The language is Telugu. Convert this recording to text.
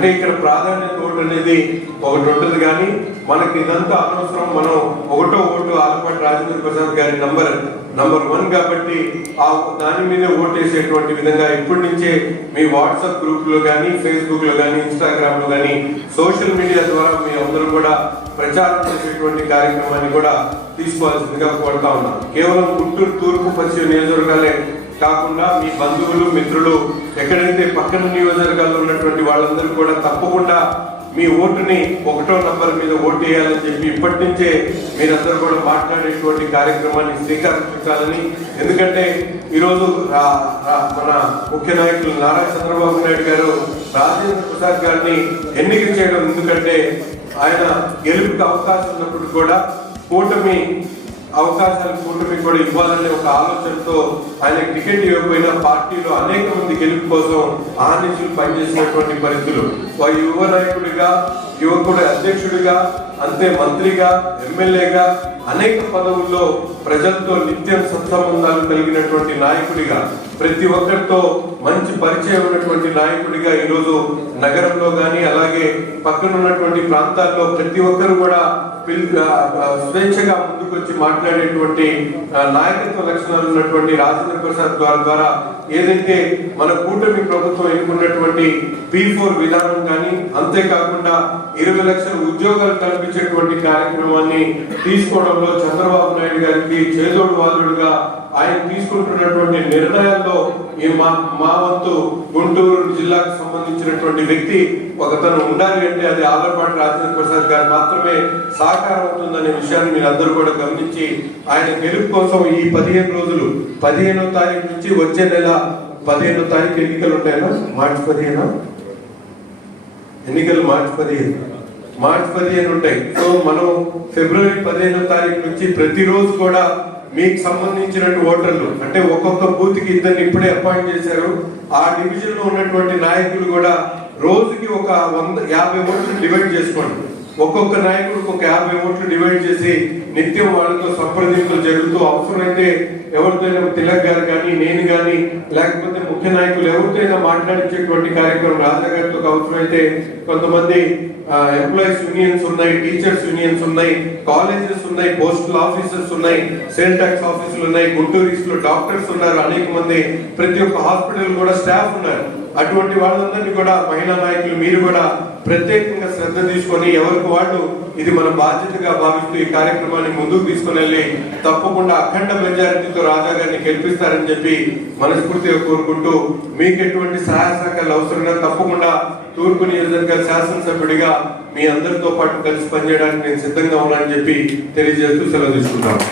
అంటే ఇక్కడ ప్రాధాన్యత ఓటు అనేది ఒకటి ఉంటుంది, కానీ మనకి ఇదంతా అనవసరం. మనం ఒకటో ఓటు ఆలపాటి రాజేంద్ర ప్రసాద్ గారి నంబర్ 1 కాబట్టి దాని మీద ఓటేసేటువంటి విధంగా ఇప్పటి నుంచే మీ వాట్సాప్ గ్రూప్ లో కానీ, ఫేస్బుక్ లో కానీ, ఇన్స్టాగ్రామ్ లో కానీ, సోషల్ మీడియా ద్వారా మీ అందరూ కూడా ప్రచారం చేసేటువంటి కార్యక్రమాన్ని కూడా తీసుకోవాల్సిందిగా కోరుతా ఉన్నాం. కేవలం గుంటూరు తూర్పు పశ్చిమ నియోజకవర్గాలే కాకుండా మీ బంధువులు, మిత్రులు ఎక్కడైతే పక్కన నియోజకవర్గాల్లో ఉన్నటువంటి వాళ్ళందరూ కూడా తప్పకుండా మీ ఓటుని 1వ నంబర్ మీద ఓటు వేయాలని చెప్పి ఇప్పటి నుంచే మీరందరూ కూడా మాట్లాడేటువంటి కార్యక్రమాన్ని శ్రీకారం చుట్టాలని. ఎందుకంటే ఈరోజు మన ముఖ్య నాయకులు నారా చంద్రబాబు నాయుడు గారు రాజేంద్ర ప్రసాద్ గారిని ఎన్నిక చేయడం, ఎందుకంటే ఆయన గెలుపుకి అవకాశం ఉన్నప్పుడు కూడా కూటమి కూడా ఇవ్వాలనే ఒక ఆలోచనతో ఆయన టికెట్ ఇవ్వకపోయినా పార్టీలో అనేక మంది గెలుపు కోసం ఆనిచులు పనిచేసినటువంటి పరిస్థితులు. యువ నాయకుడిగా, యువకుడి అధ్యక్షుడిగా, అంతే మంత్రిగా, ఎమ్మెల్యేగా అనేక పదవుల్లో ప్రజలతో నిత్యం సత్సంబంధాలు కలిగినటువంటి నాయకుడిగా, ప్రతి ఒక్కరితో మంచి పరిచయం ఉన్నటువంటి నాయకుడిగా ఈరోజు నగరంలో కానీ అలాగే పక్కన ఉన్నటువంటి ప్రాంతాల్లో ప్రతి ఒక్కరు కూడా స్వేచ్ఛగా ముందుకొచ్చి మాట్లాడేటువంటి నాయకత్వ లక్షణాలు ఉన్నటువంటి రాజేంద్ర ప్రసాద్ ద్వారా ఏదైతే మన కూటమి ప్రభుత్వం ఎన్నుకున్నటువంటి P4 విధానం కానీ, అంతేకాకుండా 20 లక్షల ఉద్యోగాలు కల్పించేటువంటి కార్యక్రమాన్ని తీసుకోవడంలో చంద్రబాబు నాయుడు గారికి చేదోడు వాదుడుగా ఆయన తీసుకుంటున్నటువంటి నిర్ణయాల్లో మా వంతు గుంటూరు జిల్లాకు సంబంధించినటువంటి వ్యక్తి ఒకతను ఉండాలి అంటే అది ఆలపాటి రాజేంద్ర ప్రసాద్ గారు మాత్రమే సాకారం అవుతుందనే విషయాన్ని మీరు అందరూ కూడా గమనించి ఆయన గెలుపు కోసం ఈ 15 రోజులు 15వ తారీఖు నుంచి వచ్చే నెల 15వ తారీఖు ఎన్నికలు ఉంటాయా? మార్చి 15 ఎన్నికలు మార్చి 15 ఉంటాయి. సో మనం ఫిబ్రవరి 15వ తారీఖు నుంచి ప్రతిరోజు కూడా మీకు సంబంధించినటువంటి ఓటర్లు, అంటే ఒక్కొక్క బూత్ కి 2 ఇప్పుడే అపాయింట్ చేశారు. ఆ డివిజన్ లో ఉన్నటువంటి నాయకులు కూడా రోజుకి ఒక 50 ఓట్లు డివైడ్ చేసుకోండి. ఒక్కొక్క నాయకుడికి ఒక 50 ఓట్లు డివైడ్ చేసి నిత్యం వాళ్ళతో సంప్రదింపులు జరుగుతూ అవసరమైతే ఎవరితోనైనా తిలక్ గారు కానీ, నేను కానీ, లేకపోతే ముఖ్య నాయకులు ఎవరితోనైనా మాట్లాడించేటువంటి కార్యక్రమం రాజా గారితో అవసరమైతే కొంతమంది ఎంప్లాయీస్ యూనియన్స్ ఉన్నాయి, టీచర్స్ యూనియన్స్ ఉన్నాయి, కాలేజెస్ ఉన్నాయి, పోస్టల్ ఆఫీసర్స్ ఉన్నాయి, సేల్ ట్యాక్స్ ఆఫీసులు ఉన్నాయి, గుంటూరు ఈస్ట్ లో డాక్టర్స్ ఉన్నారు, అనేక మంది ప్రతి ఒక్క హాస్పిటల్ కూడా స్టాఫ్ ఉన్నారు. అటువంటి వాళ్ళందరినీ కూడా మహిళా నాయకులు మీరు కూడా ప్రత్యేకంగా శ్రద్ధ తీసుకొని ఎవరికి వాళ్ళు ఇది మన బాధ్యతగా భావిస్తూ ఈ కార్యక్రమాన్ని ముందుకు తీసుకుని వెళ్ళి తప్పకుండా అఖండ మెజారిటీతో రాజా గారిని గెలిపిస్తారని చెప్పి మనస్ఫూర్తిగా కోరుకుంటూ, మీకు ఎటువంటి సహాయ సహకారాలు అవసరంగా తప్పకుండా తూర్పు నియోజకవర్గ శాసనసభ్యుడిగా మీ అందరితో పాటు కలిసి పనిచేయడానికి నేను సిద్ధంగా ఉన్నానని చెప్పి తెలియజేస్తూ సెలవు తీసుకుంటాను.